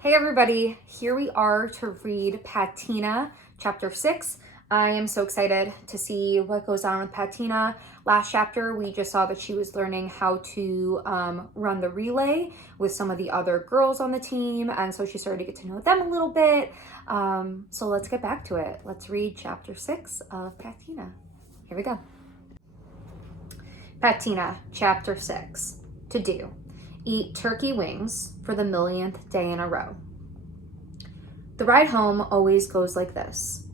Hey everybody, here we are to read Patina Chapter 6. I am so excited to see what goes on with Patina. Last chapter, we just saw that she was learning how to run the relay with some of the other girls on the team, and so she started to get to know them a little bit. So let's get back to it. Let's read Chapter 6 of Patina. Here we go. Patina Chapter 6. To do. Eat turkey wings for the millionth day in a row. The ride home always goes like this.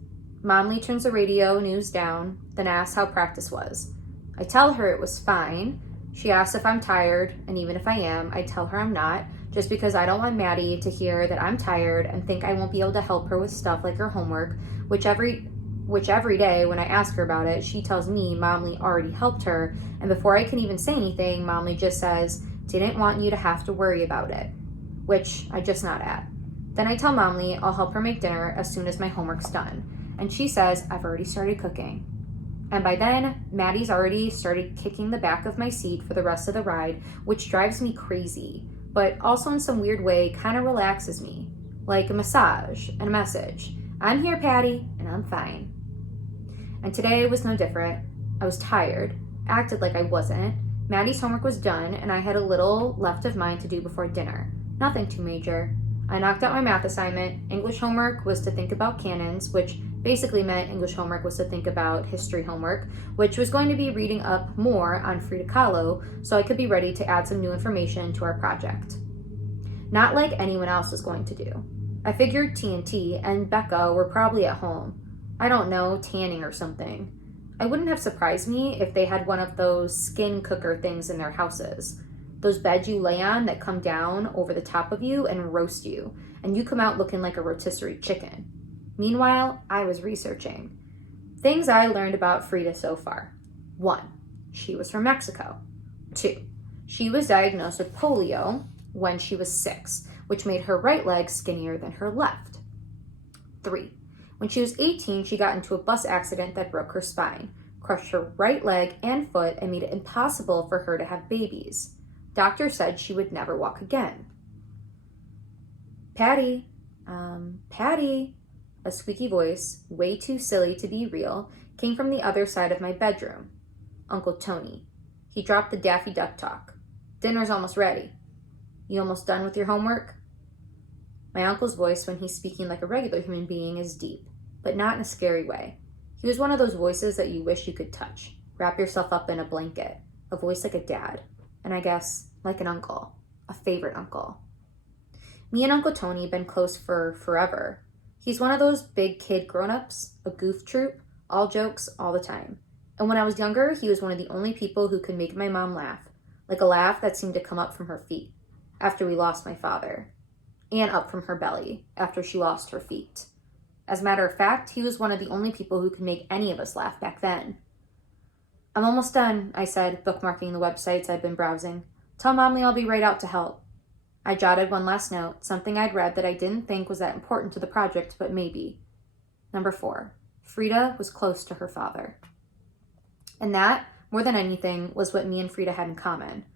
Momly turns the radio news down, then asks how practice was. I tell her it was fine. She asks if I'm tired, and even if I am, I tell her I'm not, just because I don't want Maddie to hear that I'm tired and think I won't be able to help her with stuff like her homework, which every day when I ask her about it, she tells me Momly already helped her, and before I can even say anything, Momly just says, didn't want you to have to worry about it, which I just nod at. Then I tell Momly I'll help her make dinner as soon as my homework's done, and she says I've already started cooking. And by then, Maddie's already started kicking the back of my seat for the rest of the ride, which drives me crazy, but also in some weird way kind of relaxes me, like a massage and a message. I'm here, Patty, and I'm fine. And today was no different. I was tired, acted like I wasn't. Maddie's homework was done, and I had a little left of mine to do before dinner. Nothing too major. I knocked out my math assignment. English homework was to think about canons, which basically meant English homework was to think about history homework, which was going to be reading up more on Frida Kahlo, so I could be ready to add some new information to our project. Not like anyone else was going to do. I figured TNT and Becca were probably at home. I don't know, tanning or something. It wouldn't have surprised me if they had one of those skin cooker things in their houses. Those beds you lay on that come down over the top of you and roast you, and you come out looking like a rotisserie chicken. Meanwhile, I was researching. Things I learned about Frida so far. 1. She was from Mexico. 2. She was diagnosed with polio when she was 6, which made her right leg skinnier than her left. 3. When she was 18, she got into a bus accident that broke her spine, crushed her right leg and foot, and made it impossible for her to have babies. Doctors said she would never walk again. Patty, a squeaky voice, way too silly to be real, came from the other side of my bedroom. Uncle Tony. He dropped the Daffy Duck talk. Dinner's almost ready. You almost done with your homework? My uncle's voice, when he's speaking like a regular human being, is deep, but not in a scary way. He was one of those voices that you wish you could touch, wrap yourself up in a blanket, a voice like a dad, and I guess like an uncle, a favorite uncle. Me and Uncle Tony been close for forever. He's one of those big kid grown-ups, a goof troop, all jokes all the time. And when I was younger, he was one of the only people who could make my mom laugh, like a laugh that seemed to come up from her feet after we lost my father, and up from her belly after she lost her feet. As a matter of fact, he was one of the only people who could make any of us laugh back then. I'm almost done, I said, bookmarking the websites I'd been browsing. Tell Momly I'll be right out to help. I jotted one last note, something I'd read that I didn't think was that important to the project, but maybe. Number 4. Frida was close to her father. And that, more than anything, was what me and Frida had in common.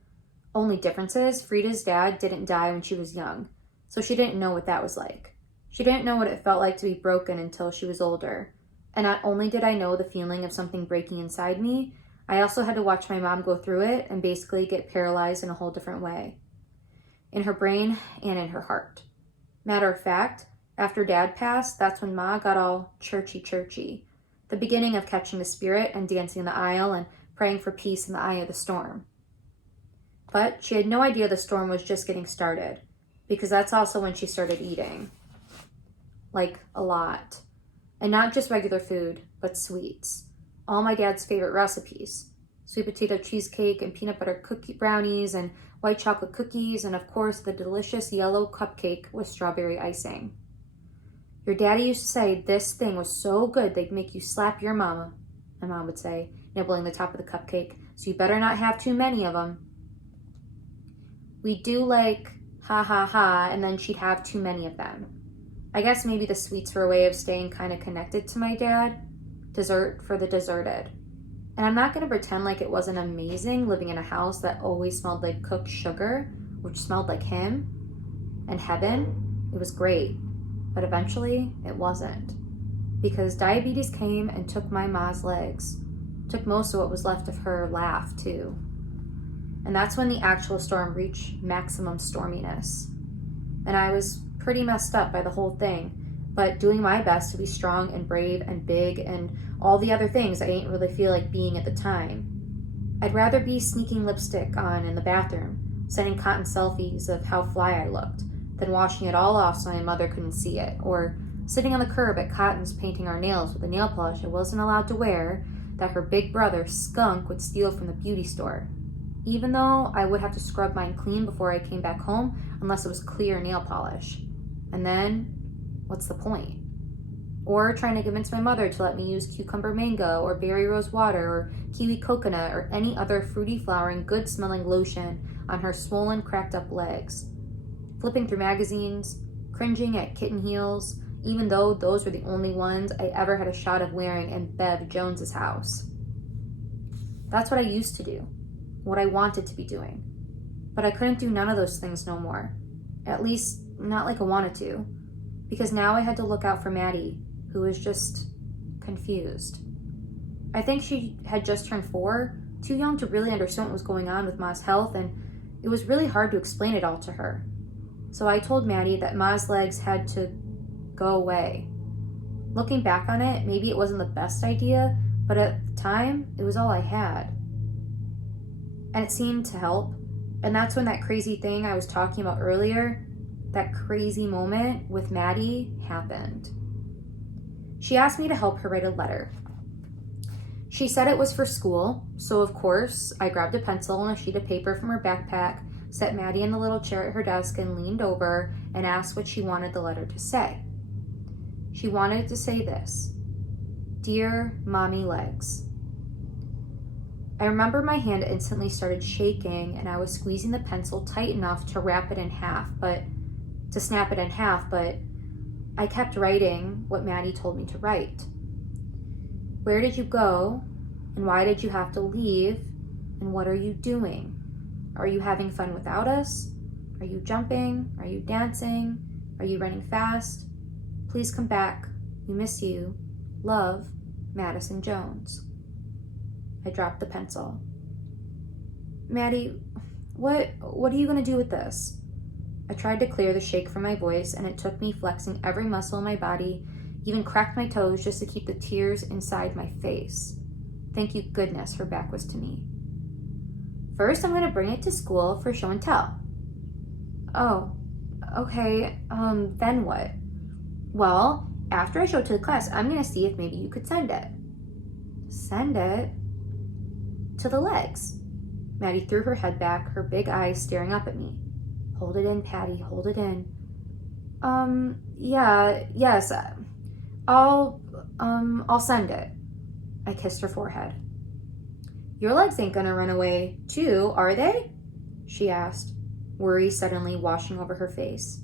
Only difference is, Frida's dad didn't die when she was young, so she didn't know what that was like. She didn't know what it felt like to be broken until she was older. And not only did I know the feeling of something breaking inside me, I also had to watch my mom go through it and basically get paralyzed in a whole different way. In her brain and in her heart. Matter of fact, after Dad passed, that's when Ma got all churchy. The beginning of catching the spirit and dancing in the aisle and praying for peace in the eye of the storm. But she had no idea the storm was just getting started, because that's also when she started eating. Like, a lot. And not just regular food, but sweets. All my dad's favorite recipes. Sweet potato cheesecake and peanut butter cookie brownies and white chocolate cookies, and of course the delicious yellow cupcake with strawberry icing. Your daddy used to say this thing was so good they'd make you slap your mama, my mom would say, nibbling the top of the cupcake, so you better not have too many of them. We'd do like, ha ha ha, and then she'd have too many of them. I guess maybe the sweets were a way of staying kind of connected to my dad. Dessert for the deserted. And I'm not going to pretend like it wasn't amazing living in a house that always smelled like cooked sugar, which smelled like him, and heaven. It was great, but eventually it wasn't. Because diabetes came and took my ma's legs, took most of what was left of her laugh too. And that's when the actual storm reached maximum storminess. And I was pretty messed up by the whole thing, but doing my best to be strong and brave and big and all the other things I didn't really feel like being at the time. I'd rather be sneaking lipstick on in the bathroom, sending Cotton selfies of how fly I looked, than washing it all off so my mother couldn't see it, or sitting on the curb at Cotton's painting our nails with a nail polish I wasn't allowed to wear that her big brother, Skunk, would steal from the beauty store. Even though I would have to scrub mine clean before I came back home unless it was clear nail polish. And then, what's the point? Or trying to convince my mother to let me use cucumber mango or berry rose water or kiwi coconut or any other fruity flowering, good smelling lotion on her swollen, cracked up legs. Flipping through magazines, cringing at kitten heels, even though those were the only ones I ever had a shot of wearing in Bev Jones's house. That's what I used to do, what I wanted to be doing. But I couldn't do none of those things no more. At least, not like I wanted to. Because now I had to look out for Maddie, who was just confused. I think she had just turned 4, too young to really understand what was going on with Ma's health, and it was really hard to explain it all to her. So I told Maddie that Ma's legs had to go away. Looking back on it, maybe it wasn't the best idea, but at the time, it was all I had. And it seemed to help. And that's when that crazy thing I was talking about earlier, that crazy moment with Maddie, happened. She asked me to help her write a letter. She said it was for school, so of course, I grabbed a pencil and a sheet of paper from her backpack, set Maddie in the little chair at her desk, and leaned over and asked what she wanted the letter to say. She wanted it to say this: Dear Mommy Legs. I remember my hand instantly started shaking and I was squeezing the pencil tight enough to snap it in half, but I kept writing what Maddie told me to write. Where did you go? And why did you have to leave? And what are you doing? Are you having fun without us? Are you jumping? Are you dancing? Are you running fast? Please come back. We miss you. Love, Madison Jones. I dropped the pencil. Maddie, what are you going to do with this? I tried to clear the shake from my voice, and it took me flexing every muscle in my body, even cracked my toes just to keep the tears inside my face. Thank you goodness her back was to me. First, I'm going to bring it to school for show and tell. Oh, okay, then what? Well, after I show it to the class, I'm going to see if maybe you could send it. Send it? To the legs. Maddie threw her head back, her big eyes staring up at me. Hold it in, Patty, hold it in. Yes, I'll send it. I kissed her forehead. Your legs ain't gonna run away, too, are they? She asked, worry suddenly washing over her face.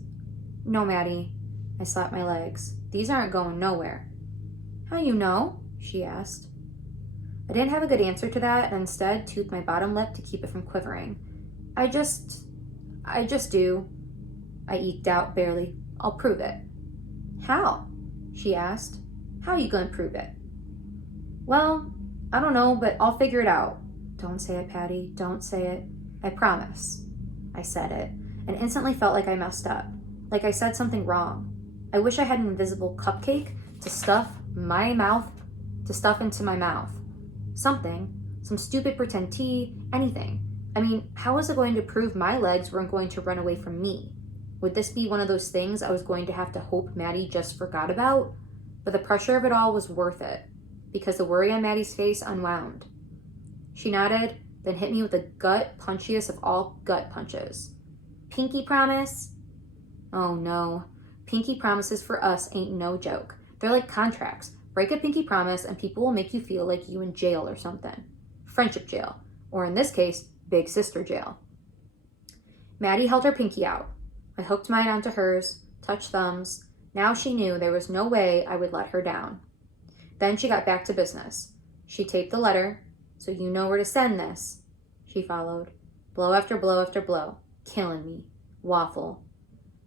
No, Maddie. I slapped my legs. These aren't going nowhere. How you know? She asked. I didn't have a good answer to that and instead toothed my bottom lip to keep it from quivering. I just do. I eked out barely. I'll prove it. How? She asked. How you gonna prove it? Well, I don't know, but I'll figure it out. Don't say it, Patty. Don't say it. I promise. I said it and instantly felt like I messed up. Like I said something wrong. I wish I had an invisible cupcake to stuff into my mouth. Something. Some stupid pretend tea. Anything. I mean, how was it going to prove my legs weren't going to run away from me? Would this be one of those things I was going to have to hope Maddie just forgot about? But the pressure of it all was worth it, because the worry on Maddie's face unwound. She nodded, then hit me with the gut punchiest of all gut punches. Pinky promise? Oh no. Pinky promises for us ain't no joke. They're like contracts. Break a pinky promise and people will make you feel like you in jail or something. Friendship jail. Or in this case, big sister jail. Maddie held her pinky out. I hooked mine onto hers, touched thumbs. Now she knew there was no way I would let her down. Then she got back to business. She taped the letter, so you know where to send this. She followed. Blow after blow after blow. Killing me. Waffle.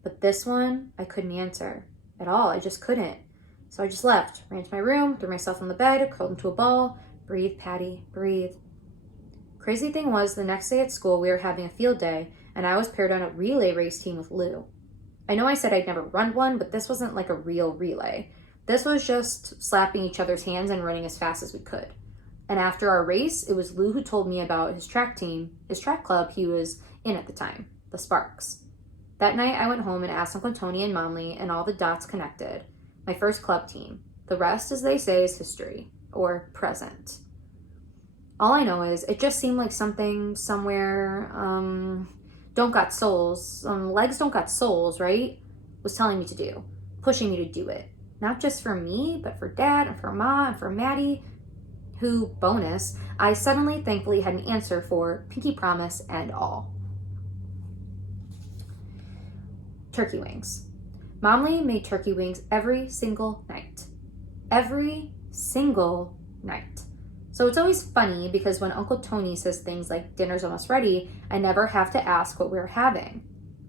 But this one, I couldn't answer at all. I just couldn't. So I just left, ran to my room, threw myself on the bed, curled into a ball. Breathe, Patty, breathe. Crazy thing was, the next day at school, we were having a field day, and I was paired on a relay race team with Lou. I know I said I'd never run one, but this wasn't like a real relay. This was just slapping each other's hands and running as fast as we could. And after our race, it was Lou who told me about his track club he was in at the time, the Sparks. That night, I went home and asked Uncle Tony and Mom Lee, and all the dots connected. My first club team. The rest, as they say, is history, or present. All I know is it just seemed like something somewhere, don't got souls, legs don't got souls, right? Was telling me to do, pushing me to do it. Not just for me, but for Dad and for Ma and for Maddie, who, bonus, I suddenly thankfully had an answer for, pinky promise and all. Turkey wings. Mom Lee made turkey wings every single night. Every single night. So it's always funny because when Uncle Tony says things like dinner's almost ready, I never have to ask what we're having.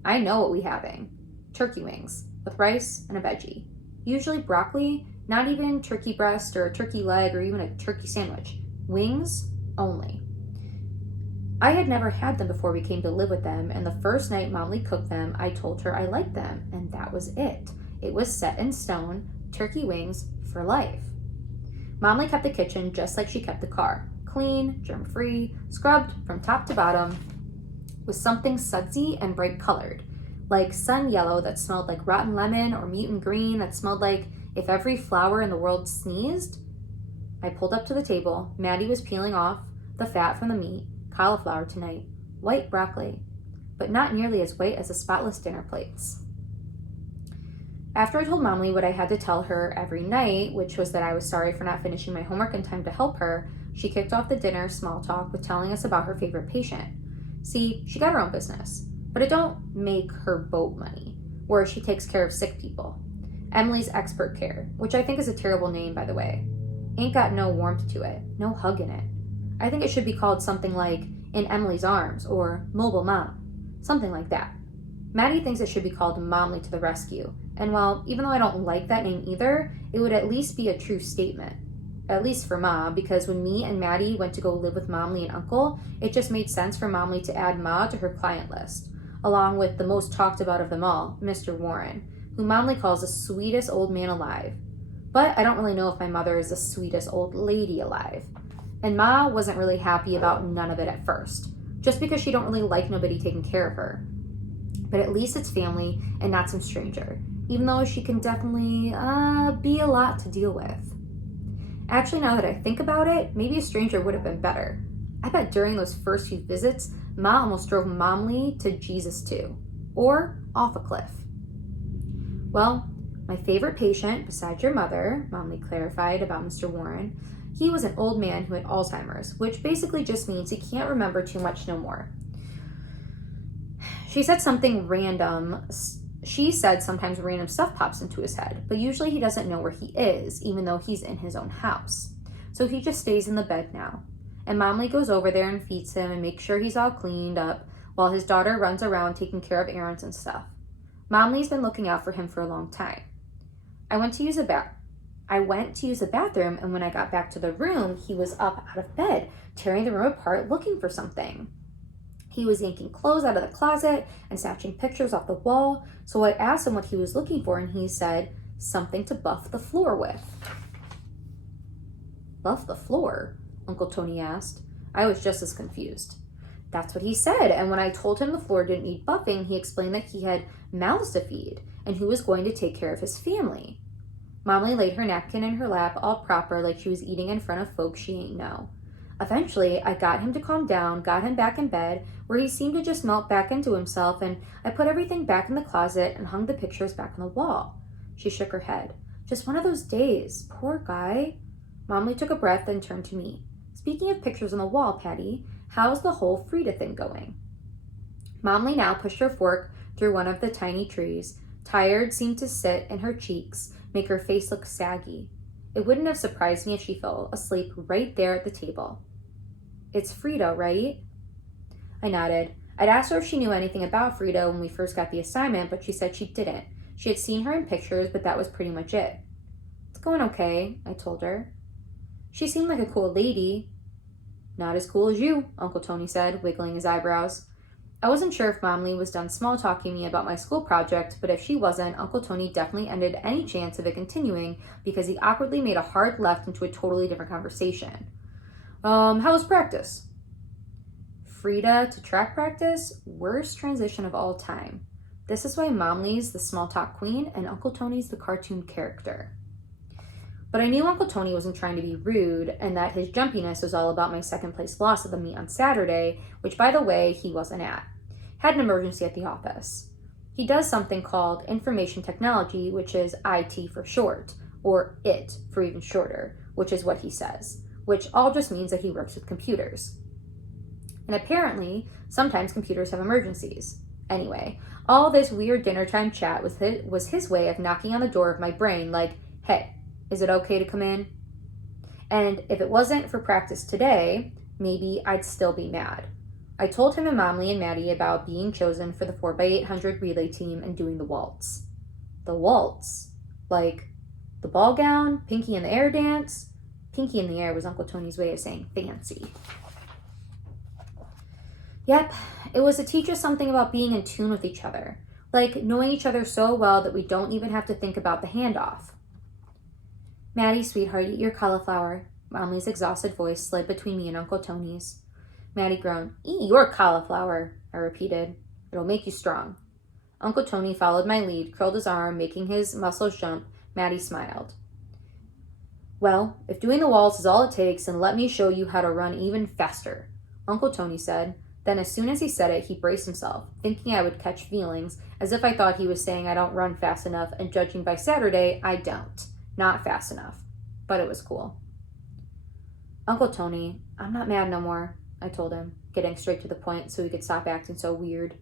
I know what we're having. Turkey wings with rice and a veggie. Usually broccoli, not even turkey breast or a turkey leg or even a turkey sandwich. Wings only. I had never had them before we came to live with them, and the first night Mom Lee cooked them, I told her I liked them, and that was it. It was set in stone, turkey wings for life. Mom Lee kept the kitchen just like she kept the car. Clean, germ-free, scrubbed from top to bottom, with something sudsy and bright colored, like sun yellow that smelled like rotten lemon or mutant green that smelled like if every flower in the world sneezed. I pulled up to the table. Maddie was peeling off the fat from the meat. Cauliflower tonight, white broccoli, but not nearly as white as the spotless dinner plates. After I told Mom Lee what I had to tell her every night, which was that I was sorry for not finishing my homework in time to help her, she kicked off the dinner small talk with telling us about her favorite patient. See, she got her own business, but it don't make her boat money, where she takes care of sick people. Emily's Expert Care, which I think is a terrible name, by the way. Ain't got no warmth to it, no hug in it. I think it should be called something like In Emily's Arms or Mobile Mom, something like that. Maddie thinks it should be called Mom Lee to the Rescue, and well, even though I don't like that name either, it would at least be a true statement. At least for Ma, because when me and Maddie went to go live with Mom Lee and Uncle, it just made sense for Mom Lee to add Ma to her client list, along with the most talked about of them all, Mr. Warren, who Mom Lee calls the sweetest old man alive. But I don't really know if my mother is the sweetest old lady alive. And Ma wasn't really happy about none of it at first, just because she don't really like nobody taking care of her. But at least it's family and not some stranger, even though she can definitely be a lot to deal with. Actually, now that I think about it, maybe a stranger would have been better. I bet during those first few visits, Ma almost drove Mom Lee to Jesus too, or off a cliff. Well, my favorite patient, besides your mother, Mom Lee clarified about Mr. Warren, he was an old man who had Alzheimer's, which basically just means he can't remember too much no more. She said something random. She said sometimes random stuff pops into his head, but usually he doesn't know where he is, even though he's in his own house. So he just stays in the bed now. And Mom Lee goes over there and feeds him and makes sure he's all cleaned up while his daughter runs around taking care of errands and stuff. Mom Lee's been looking out for him for a long time. I went to use the bathroom, and when I got back to the room, he was up out of bed, tearing the room apart, looking for something. He was yanking clothes out of the closet and snatching pictures off the wall, so I asked him what he was looking for, and he said, something to buff the floor with. Buff the floor? Uncle Tony asked. I was just as confused. That's what he said, and when I told him the floor didn't need buffing, he explained that he had mouths to feed, and who was going to take care of his family. Mom Lee laid her napkin in her lap all proper like she was eating in front of folks she ain't know. Eventually, I got him to calm down, got him back in bed, where he seemed to just melt back into himself, and I put everything back in the closet and hung the pictures back on the wall. She shook her head. Just one of those days. Poor guy. Mom Lee took a breath and turned to me. Speaking of pictures on the wall, Patty, how's the whole Frida thing going? Mom Lee now pushed her fork through one of the tiny trees. Tired seemed to sit in her cheeks, make her face look saggy. It wouldn't have surprised me if she fell asleep right there at the table. It's Frida, right? I nodded. I'd asked her if she knew anything about Frida when we first got the assignment, but she said she didn't. She had seen her in pictures, but that was pretty much it. It's going okay, I told her. She seemed like a cool lady. Not as cool as you, Uncle Tony said, wiggling his eyebrows. I wasn't sure if Mom Lee was done small-talking me about my school project, but if she wasn't, Uncle Tony definitely ended any chance of it continuing because he awkwardly made a hard left into a totally different conversation. How was practice? Frida to track practice? Worst transition of all time. This is why Mom Lee's the small talk queen and Uncle Tony's the cartoon character. But I knew Uncle Tony wasn't trying to be rude and that his jumpiness was all about my second place loss at the meet on Saturday, which, by the way, he wasn't at. Had an emergency at the office. He does something called information technology, which is IT for short, or IT for even shorter, which is what he says, which all just means that he works with computers. And apparently, sometimes computers have emergencies. Anyway, all this weird dinner time chat was his way of knocking on the door of my brain like, hey, is it okay to come in? And if it wasn't for practice today, maybe I'd still be mad. I told him and Mom Lee and Maddie about being chosen for the 4x800 relay team and doing the waltz. The waltz? Like the ball gown, pinky in the air dance? Pinky in the air was Uncle Tony's way of saying fancy. Yep, it was to teach us something about being in tune with each other. Like knowing each other so well that we don't even have to think about the handoff. Maddie, sweetheart, eat your cauliflower. Mom Lee's exhausted voice slid between me and Uncle Tony's. Maddie groaned. Eat your cauliflower, I repeated. It'll make you strong. Uncle Tony followed my lead, curled his arm, making his muscles jump. Maddie smiled. Well, if doing the waltz is all it takes, then let me show you how to run even faster, Uncle Tony said. Then as soon as he said it, he braced himself, thinking I would catch feelings, as if I thought he was saying I don't run fast enough, and judging by Saturday, I don't. Not fast enough. But it was cool. Uncle Tony, I'm not mad no more, I told him, getting straight to the point so he could stop acting so weird.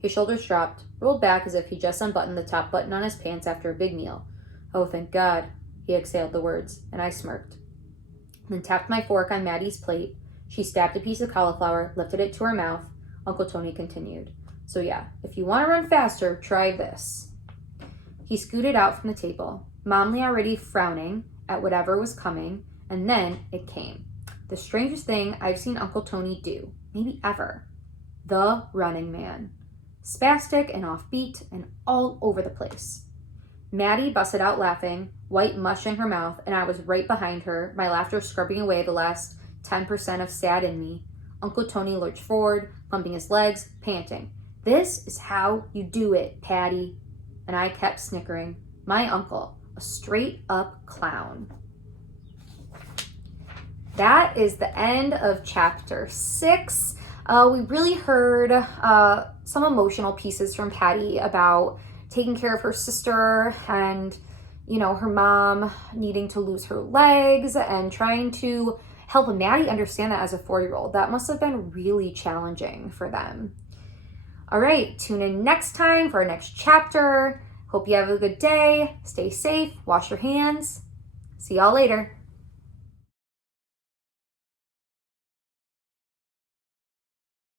His shoulders dropped, rolled back as if he just unbuttoned the top button on his pants after a big meal. Oh, thank God, he exhaled the words, and I smirked. Then tapped my fork on Maddie's plate. She stabbed a piece of cauliflower, lifted it to her mouth. Uncle Tony continued. So yeah, if you want to run faster, try this. He scooted out from the table, Mom Lee already frowning at whatever was coming, and then it came. The strangest thing I've seen Uncle Tony do, maybe ever. The Running Man. Spastic and offbeat and all over the place. Maddie busted out laughing, white mush in her mouth, and I was right behind her, my laughter scrubbing away the last 10% of sad in me. Uncle Tony lurched forward, pumping his legs, panting. This is how you do it, Patty. And I kept snickering. My uncle, a straight-up clown. That is the end of chapter 6. We really heard some emotional pieces from Patty about taking care of her sister and, her mom needing to lose her legs and trying to help Maddie understand that as a 4-year-old. That must have been really challenging for them. All right, tune in next time for our next chapter. Hope you have a good day. Stay safe. Wash your hands. See y'all later.